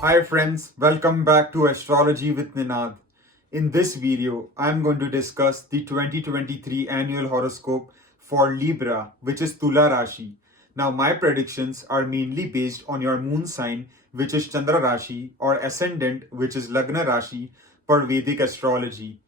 Hi friends, welcome back to Astrology with Ninad. In this video, I'm going to discuss the 2023 annual horoscope for Libra, which is Tula Rashi. Now, my predictions are mainly based on your moon sign, which is Chandra Rashi, or Ascendant, which is Lagna Rashi, per Vedic astrology.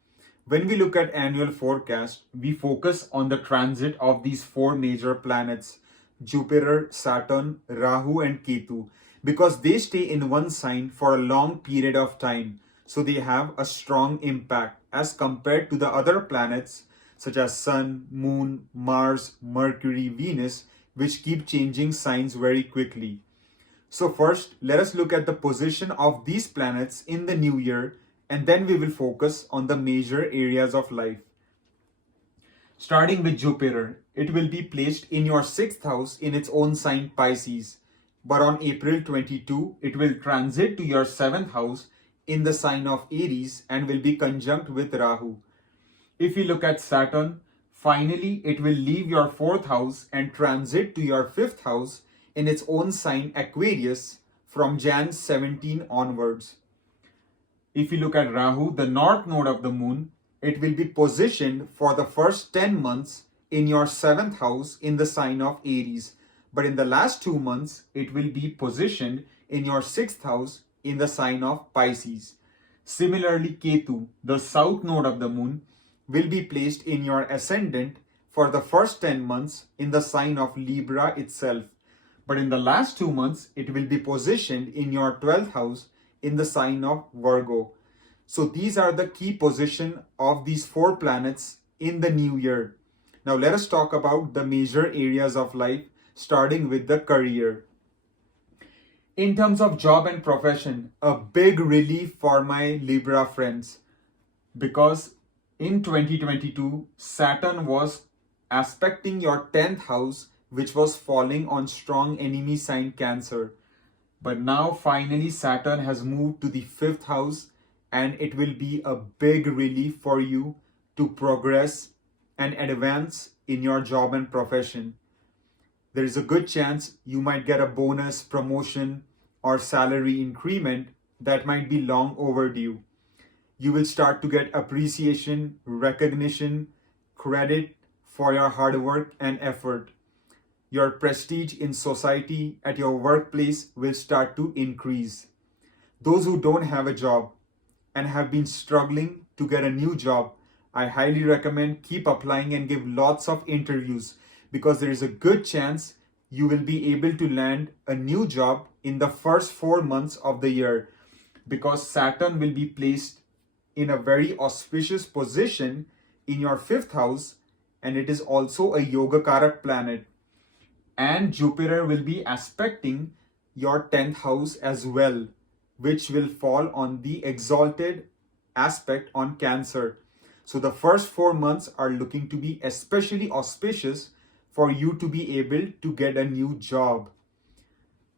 When we look at annual forecast, we focus on the transit of these four major planets, Jupiter, Saturn, Rahu and Ketu, because they stay in one sign for a long period of time. So they have a strong impact as compared to the other planets such as Sun, Moon, Mars, Mercury, Venus, which keep changing signs very quickly. So first, let us look at the position of these planets in the new year, and then we will focus on the major areas of life. Starting with Jupiter, it will be placed in your 6th house in its own sign Pisces. But on April 22, it will transit to your 7th house in the sign of Aries and will be conjunct with Rahu. If you look at Saturn, finally it will leave your 4th house and transit to your 5th house in its own sign Aquarius from Jan 17 onwards. If you look at Rahu, the north node of the moon, it will be positioned for the first 10 months in your 7th house in the sign of Aries. But in the last 2 months, it will be positioned in your 6th house in the sign of Pisces. Similarly, Ketu, the south node of the moon, will be placed in your ascendant for the first 10 months in the sign of Libra itself. But in the last 2 months, it will be positioned in your 12th house in the sign of Virgo. So these are the key position of these four planets in the new year. Now let us talk about the major areas of life, starting with the career. In terms of job and profession, a big relief for my Libra friends, because in 2022, Saturn was aspecting your 10th house, which was falling on strong enemy sign Cancer. But now finally Saturn has moved to the 5th house, and it will be a big relief for you to progress and advance in your job and profession. There is a good chance you might get a bonus, promotion, or salary increment that might be long overdue. You will start to get appreciation, recognition, credit for your hard work and effort. Your prestige in society at your workplace will start to increase. Those who don't have a job and have been struggling to get a new job, I highly recommend keep applying and give lots of interviews, because there is a good chance you will be able to land a new job in the first 4 months of the year, because Saturn will be placed in a very auspicious position in your 5th house, and it is also a Yoga Karak planet. And Jupiter will be aspecting your 10th house as well, which will fall on the exalted aspect on Cancer. So the first 4 months are looking to be especially auspicious for you to be able to get a new job.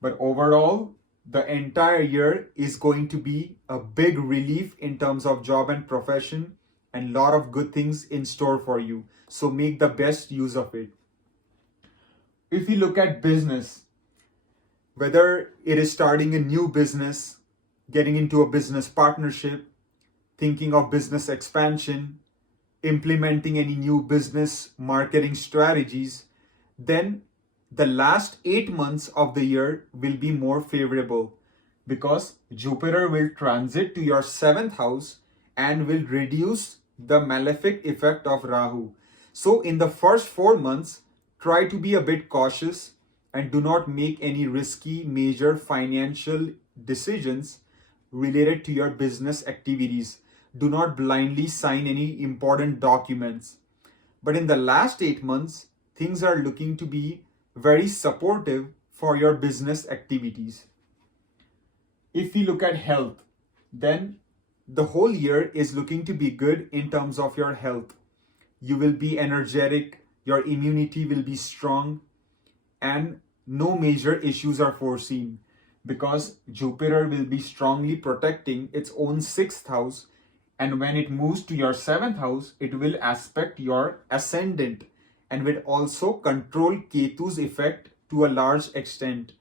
But overall, the entire year is going to be a big relief in terms of job and profession, and a lot of good things in store for you. So make the best use of it. If you look at business, whether it is starting a new business, getting into a business partnership, thinking of business expansion, implementing any new business marketing strategies, then the last 8 months of the year will be more favorable, because Jupiter will transit to your 7th house and will reduce the malefic effect of Rahu. So in the first 4 months, try to be a bit cautious and do not make any risky major financial decisions related to your business activities. Do not blindly sign any important documents. But in the last 8 months, things are looking to be very supportive for your business activities. If we look at health, then the whole year is looking to be good in terms of your health. You will be energetic, your immunity will be strong, and no major issues are foreseen, because Jupiter will be strongly protecting its own 6th house, and when it moves to your 7th house, it will aspect your ascendant and will also control Ketu's effect to a large extent.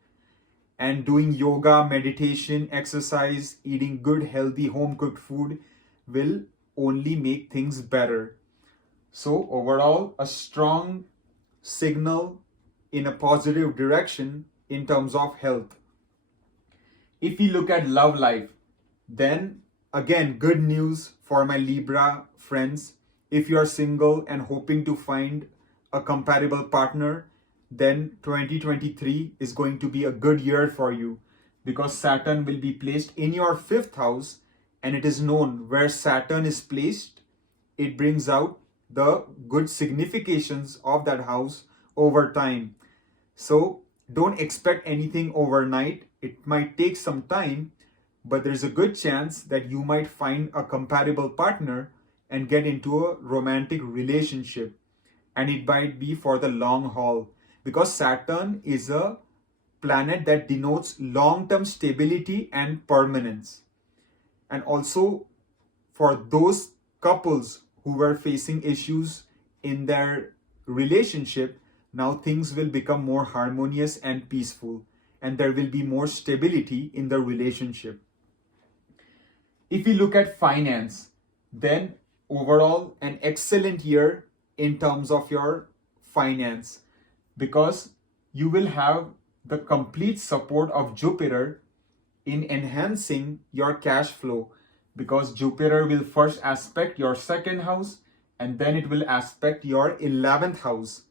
and doing yoga, meditation, exercise, eating good, healthy, home cooked food will only make things better. So, overall, a strong signal in a positive direction in terms of health. If we look at love life, then again, good news for my Libra friends. If you are single and hoping to find a compatible partner, then 2023 is going to be a good year for you because Saturn will be placed in your fifth house, and it is known where Saturn is placed, it brings out the good significations of that house over time. So don't expect anything overnight. It might take some time, but there's a good chance that you might find a compatible partner and get into a romantic relationship. And it might be for the long haul because Saturn is a planet that denotes long-term stability and permanence. And also for those couples who were facing issues in their relationship, now things will become more harmonious and peaceful, and there will be more stability in the relationship. If we look at finance, then overall an excellent year in terms of your finance because you will have the complete support of Jupiter in enhancing your cash flow because Jupiter will first aspect your second house and then it will aspect your 11th house.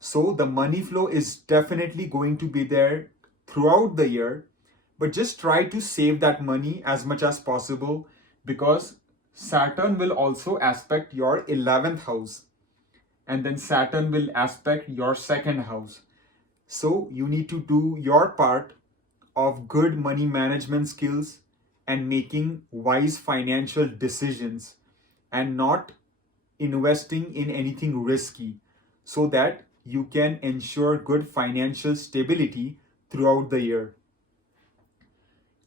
So the money flow is definitely going to be there throughout the year, but just try to save that money as much as possible because Saturn will also aspect your 11th house and then Saturn will aspect your second house. So you need to do your part of good money management skills and making wise financial decisions and not investing in anything risky so that you can ensure good financial stability throughout the year.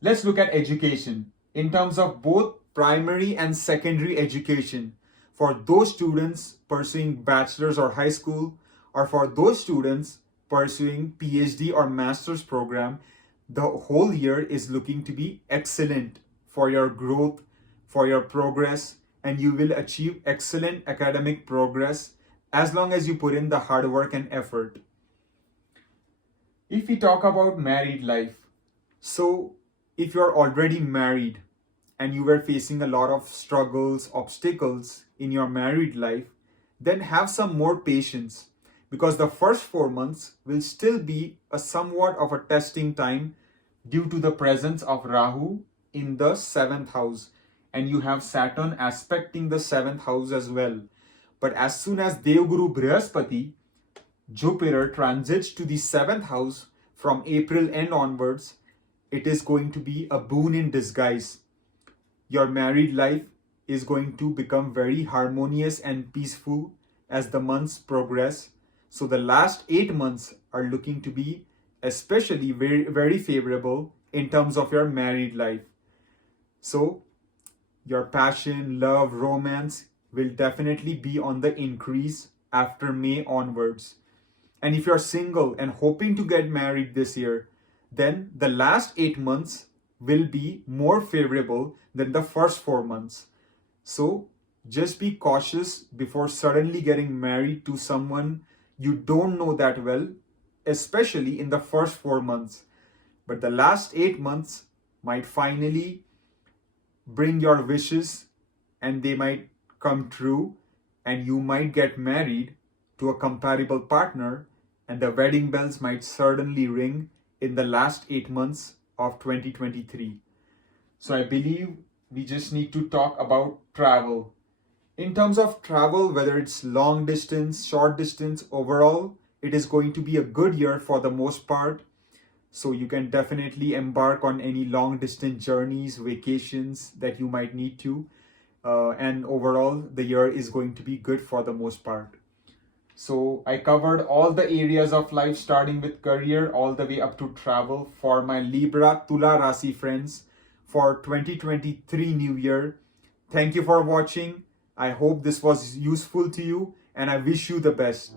Let's look at education in terms of both primary and secondary education. For those students pursuing bachelor's or high school, or for those students pursuing PhD or master's program, the whole year is looking to be excellent for your growth, for your progress, and you will achieve excellent academic progress as long as you put in the hard work and effort. If we talk about married life, so if you're already married and you were facing a lot of struggles, obstacles in your married life, then have some more patience because the first 4 months will still be a somewhat of a testing time due to the presence of Rahu in the 7th house, and you have Saturn aspecting the 7th house as well. But as soon as Devguru Brihaspati, Jupiter transits to the 7th house from April end onwards, it is going to be a boon in disguise. Your married life is going to become very harmonious and peaceful as the months progress. So the last 8 months are looking to be especially very, very favorable in terms of your married life. So your passion, love, romance will definitely be on the increase after May onwards. And if you're single and hoping to get married this year, then the last 8 months will be more favorable than the first 4 months. So just be cautious before suddenly getting married to someone you don't know that well, especially in the first 4 months. But the last 8 months might finally bring your wishes and they might come true, and you might get married to a compatible partner, and the wedding bells might certainly ring in the last 8 months of 2023. So I believe we just need to talk about travel. In terms of travel, whether it's long distance, short distance, overall, it is going to be a good year for the most part. So you can definitely embark on any long distance journeys, vacations that you might need to. And overall, the year is going to be good for the most part. So I covered all the areas of life, starting with career all the way up to travel for my Libra Tula Rasi friends for 2023 New Year. Thank you for watching. I hope this was useful to you and I wish you the best.